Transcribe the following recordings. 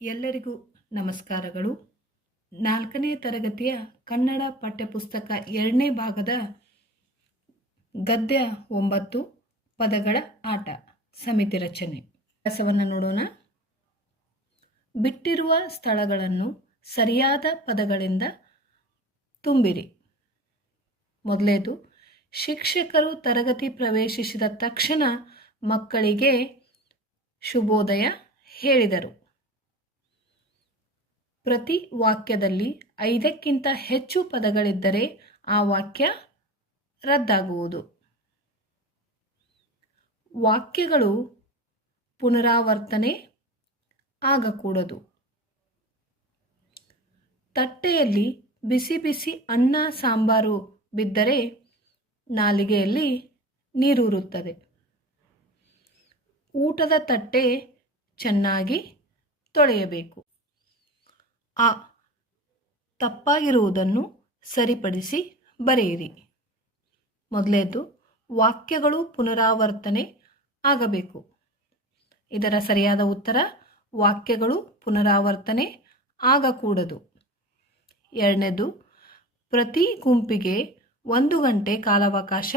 ಎಲ್ಲರಿಗೂ ನಮಸ್ಕಾರಗಳು. ನಾಲ್ಕನೇ ತರಗತಿಯ ಕನ್ನಡ ಪಠ್ಯಪುಸ್ತಕ ಎರಡನೇ ಭಾಗದ ಗದ್ಯ ಒಂಬತ್ತು, ಪದಗಳ ಆಟ, ಸಮಿತಿ ರಚನೆ. ಕೆಲಸವನ್ನು ನೋಡೋಣ. ಬಿಟ್ಟಿರುವ ಸ್ಥಳಗಳನ್ನು ಸರಿಯಾದ ಪದಗಳಿಂದ ತುಂಬಿರಿ. ಮೊದಲೇದು, ಶಿಕ್ಷಕರು ತರಗತಿ ಪ್ರವೇಶಿಸಿದ ತಕ್ಷಣ ಮಕ್ಕಳಿಗೆ ಶುಭೋದಯ ಹೇಳಿದರು. ಪ್ರತಿ ವಾಕ್ಯದಲ್ಲಿ ಐದಕ್ಕಿಂತ ಹೆಚ್ಚು ಪದಗಳಿದ್ದರೆ ಆ ವಾಕ್ಯ ರದ್ದಾಗುವುದು. ವಾಕ್ಯಗಳು ಪುನರಾವರ್ತನೆ ಆಗಕೂಡದು. ತಟ್ಟೆಯಲ್ಲಿ ಬಿಸಿ ಬಿಸಿ ಅನ್ನ ಸಾಂಬಾರು ಬಿದ್ದರೆ ನಾಲಿಗೆಯಲ್ಲಿ ನೀರೂರುತ್ತದೆ. ಊಟದ ತಟ್ಟೆ ಚೆನ್ನಾಗಿ ತೊಳೆಯಬೇಕು. ಆ ತಪ್ಪಾಗಿರುವುದನ್ನು ಸರಿಪಡಿಸಿ ಬರೆಯಿರಿ. ಮೊದಲೇದು ವಾಕ್ಯಗಳು ಪುನರಾವರ್ತನೆ ಆಗಬೇಕು. ಇದರ ಸರಿಯಾದ ಉತ್ತರ, ವಾಕ್ಯಗಳು ಪುನರಾವರ್ತನೆ ಆಗಕೂಡದು. ಎರಡನೇದು ಪ್ರತಿ ಗುಂಪಿಗೆ ಒಂದು ಗಂಟೆ ಕಾಲಾವಕಾಶ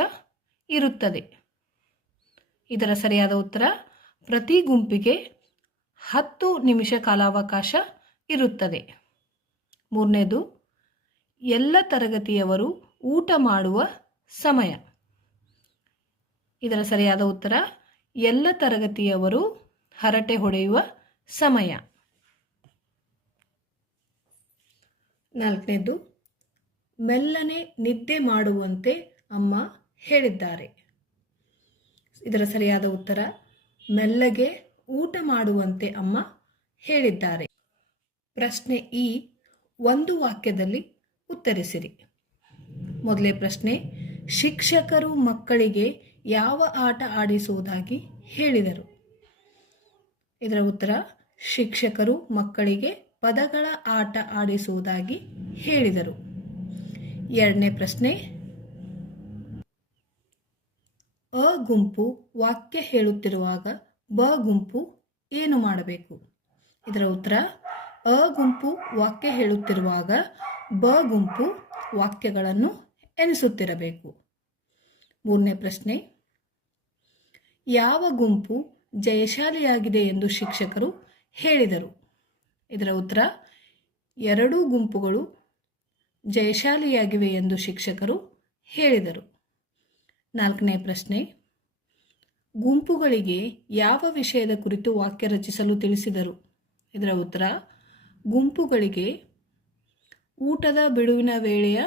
ಇರುತ್ತದೆ. ಇದರ ಸರಿಯಾದ ಉತ್ತರ, ಪ್ರತಿ ಗುಂಪಿಗೆ ಹತ್ತು ನಿಮಿಷ ಕಾಲಾವಕಾಶ ಇರುತ್ತದೆ. ಮೂರನೇದು, ಎಲ್ಲ ತರಗತಿಯವರು ಊಟ ಮಾಡುವ ಸಮಯ. ಇದರ ಸರಿಯಾದ ಉತ್ತರ, ಎಲ್ಲ ತರಗತಿಯವರು ಹರಟೆ ಹೊಡೆಯುವ ಸಮಯ. ನಾಲ್ಕನೇದು, ಮೆಲ್ಲನೆ ನಿದ್ದೆ ಮಾಡುವಂತೆ ಅಮ್ಮ ಹೇಳಿದ್ದಾರೆ. ಇದರ ಸರಿಯಾದ ಉತ್ತರ, ಮೆಲ್ಲಗೆ ಊಟ ಮಾಡುವಂತೆ ಅಮ್ಮ ಹೇಳಿದ್ದಾರೆ. ಪ್ರಶ್ನೆ ಈ ಒಂದು ವಾಕ್ಯದಲ್ಲಿ ಉತ್ತರಿಸಿರಿ. ಮೊದಲೇ ಪ್ರಶ್ನೆ, ಶಿಕ್ಷಕರು ಮಕ್ಕಳಿಗೆ ಯಾವ ಆಟ ಆಡಿಸುವುದಾಗಿ ಹೇಳಿದರು. ಇದರ ಉತ್ತರ, ಶಿಕ್ಷಕರು ಮಕ್ಕಳಿಗೆ ಪದಗಳ ಆಟ ಆಡಿಸುವುದಾಗಿ ಹೇಳಿದರು. ಎರಡನೇ ಪ್ರಶ್ನೆ, ಅ ಗುಂಪು ವಾಕ್ಯ ಹೇಳುತ್ತಿರುವಾಗ ಬ ಗುಂಪು ಏನು ಮಾಡಬೇಕು? ಇದರ ಉತ್ತರ ಅ ಗುಂಪು ವಾಕ್ಯ ಹೇಳುತ್ತಿರುವಾಗ, ಬ ಗುಂಪು ವಾಕ್ಯಗಳನ್ನು ಎನಿಸುತ್ತಿರಬೇಕು. ಮೂರನೇ ಪ್ರಶ್ನೆ. ಯಾವ ಗುಂಪು ಜಯಶಾಲಿಯಾಗಿದೆ ಎಂದು ಶಿಕ್ಷಕರು ಹೇಳಿದರು? ಇದರ ಉತ್ತರ, ಎರಡೂ ಗುಂಪುಗಳು ಜಯಶಾಲಿಯಾಗಿವೆ ಎಂದು ಶಿಕ್ಷಕರು ಹೇಳಿದರು. ನಾಲ್ಕನೇ ಪ್ರಶ್ನೆ. ಗುಂಪುಗಳಿಗೆ ಯಾವ ವಿಷಯದ ಕುರಿತು ವಾಕ್ಯ ರಚಿಸಲು ತಿಳಿಸಿದರು? ಇದರ ಉತ್ತರ ಗುಂಪುಗಳಿಗೆ ಊಟದ ಬಿಡುವಿನ ವೇಳೆಯ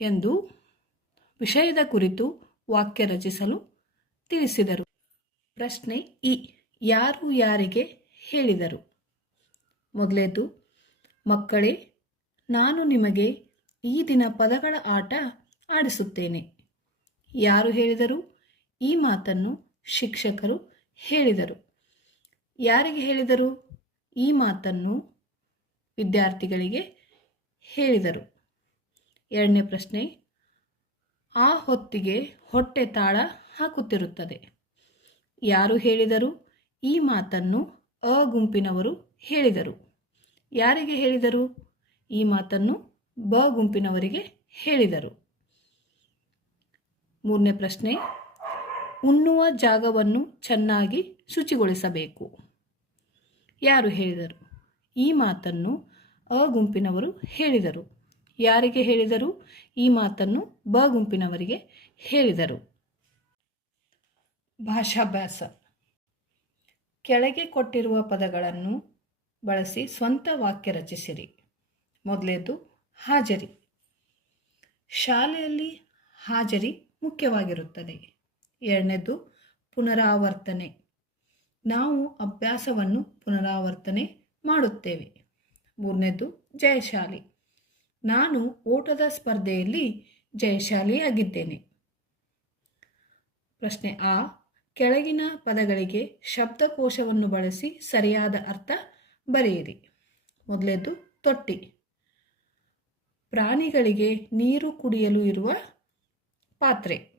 ಎಂದು ವಿಷಯದ ಕುರಿತು ವಾಕ್ಯ ರಚಿಸಲು ತಿಳಿಸಿದರು. ಪ್ರಶ್ನೆ ಇ. ಯಾರು ಯಾರಿಗೆ ಹೇಳಿದರು? ಮೊದಲೇದು, ಮಕ್ಕಳೇ, ನಾನು ನಿಮಗೆ ಈ ದಿನ ಪದಗಳ ಆಟ ಆಡಿಸುತ್ತೇನೆ. ಯಾರು ಹೇಳಿದರು? ಈ ಮಾತನ್ನು ಶಿಕ್ಷಕರು ಹೇಳಿದರು. ಯಾರಿಗೆ ಹೇಳಿದರು? ಈ ಮಾತನ್ನು ವಿದ್ಯಾರ್ಥಿಗಳಿಗೆ ಹೇಳಿದರು. ಎರಡನೇ ಪ್ರಶ್ನೆ, ಆ ಹೊತ್ತಿಗೆ ಹೊಟ್ಟೆ ತಾಳ ಹಾಕುತ್ತಿರುತ್ತದೆ. ಯಾರು ಹೇಳಿದರು? ಈ ಮಾತನ್ನು ಅ ಗುಂಪಿನವರು ಹೇಳಿದರು. ಯಾರಿಗೆ ಹೇಳಿದರು? ಈ ಮಾತನ್ನು ಬ ಗುಂಪಿನವರಿಗೆ ಹೇಳಿದರು. ಮೂರನೇ ಪ್ರಶ್ನೆ, ಉಣ್ಣುವ ಜಾಗವನ್ನು ಚೆನ್ನಾಗಿ ಶುಚಿಗೊಳಿಸಬೇಕು. ಯಾರು ಹೇಳಿದರು? ಈ ಮಾತನ್ನು ಅ ಗುಂಪಿನವರು ಹೇಳಿದರು. ಯಾರಿಗೆ ಹೇಳಿದರು? ಈ ಮಾತನ್ನು ಬ ಗುಂಪಿನವರಿಗೆ ಹೇಳಿದರು. ಭಾಷಾಭ್ಯಾಸ. ಕೆಳಗೆ ಕೊಟ್ಟಿರುವ ಪದಗಳನ್ನು ಬಳಸಿ ಸ್ವಂತ ವಾಕ್ಯ ರಚಿಸಿರಿ. ಮೊದಲೇದು ಹಾಜರಿ. ಶಾಲೆಯಲ್ಲಿ ಹಾಜರಿ ಮುಖ್ಯವಾಗಿರುತ್ತದೆ. ಎರಡನೇದು ಪುನರಾವರ್ತನೆ. ನಾವು ಅಭ್ಯಾಸವನ್ನು ಪುನರಾವರ್ತನೆ ಮಾಡುತ್ತೇವೆ. ಮೂರನೇದು, ಜಯಶಾಲಿ. ನಾನು ಓಟದ ಸ್ಪರ್ಧೆಯಲ್ಲಿ ಜಯಶಾಲಿಯಾಗಿದ್ದೇನೆ. ಪ್ರಶ್ನೆ ಆ, ಕೆಳಗಿನ ಪದಗಳಿಗೆ ಶಬ್ದಕೋಶವನ್ನು ಬಳಸಿ ಸರಿಯಾದ ಅರ್ಥ ಬರೆಯಿರಿ. ಮೊದಲೇದು, ತೊಟ್ಟಿ. ಪ್ರಾಣಿಗಳಿಗೆ ನೀರು ಕುಡಿಯಲು ಇರುವ ಪಾತ್ರೆ.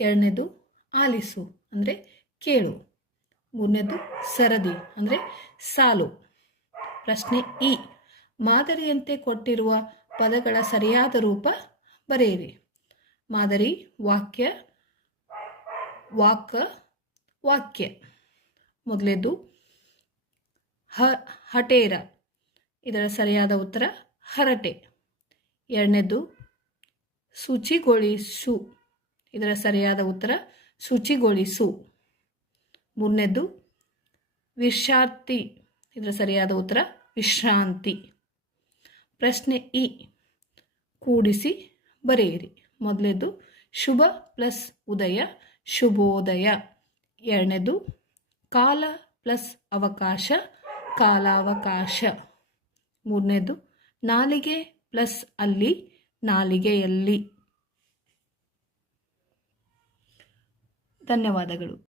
ಎರಡನೇದು, ಆಲಿಸು, ಅಂದರೆ ಕೇಳು. ಮೂರನೇದು, ಸರದಿ, ಅಂದರೆ ಸಾಲು. ಪ್ರಶ್ನೆ ಇ. ಮಾದರಿಯಂತೆ ಕೊಟ್ಟಿರುವ ಪದಗಳ ಸರಿಯಾದ ರೂಪ ಬರೆಯಿರಿ. ಮಾದರಿ, ವಾಕ್ಯ, ವಾಕ್, ವಾಕ್ಯ. ಮೊದಲೇದು, ಹ, ಹಟೇರ. ಇದರ ಸರಿಯಾದ ಉತ್ತರ, ಹರಟೆ. ಎರಡನೇದು, ಶುಚಿಗೊಳಿಸು. ಇದರ ಸರಿಯಾದ ಉತ್ತರ, ಶುಚಿಗೊಳಿಸು. ಮೂರನೇದು ವಿಶ್ರಾಂತಿ ಇದರ ಸರಿಯಾದ ಉತ್ತರ ವಿಶ್ರಾಂತಿ. ಪ್ರಶ್ನೆ ಇ. ಕೂಡಿಸಿ ಬರೆಯಿರಿ. ಮೊದಲೇದು, ಶುಭ ಪ್ಲಸ್ ಉದಯ, ಶುಭೋದಯ. ಎರಡನೇದು, ಕಾಲ ಪ್ಲಸ್ ಅವಕಾಶ, ಕಾಲಾವಕಾಶ. ಮೂರನೇದು, ನಾಲಿಗೆ ಪ್ಲಸ್ ಅಲ್ಲಿ ನಾಲಿಗೆಯಲ್ಲಿ ಧನ್ಯವಾದಗಳು.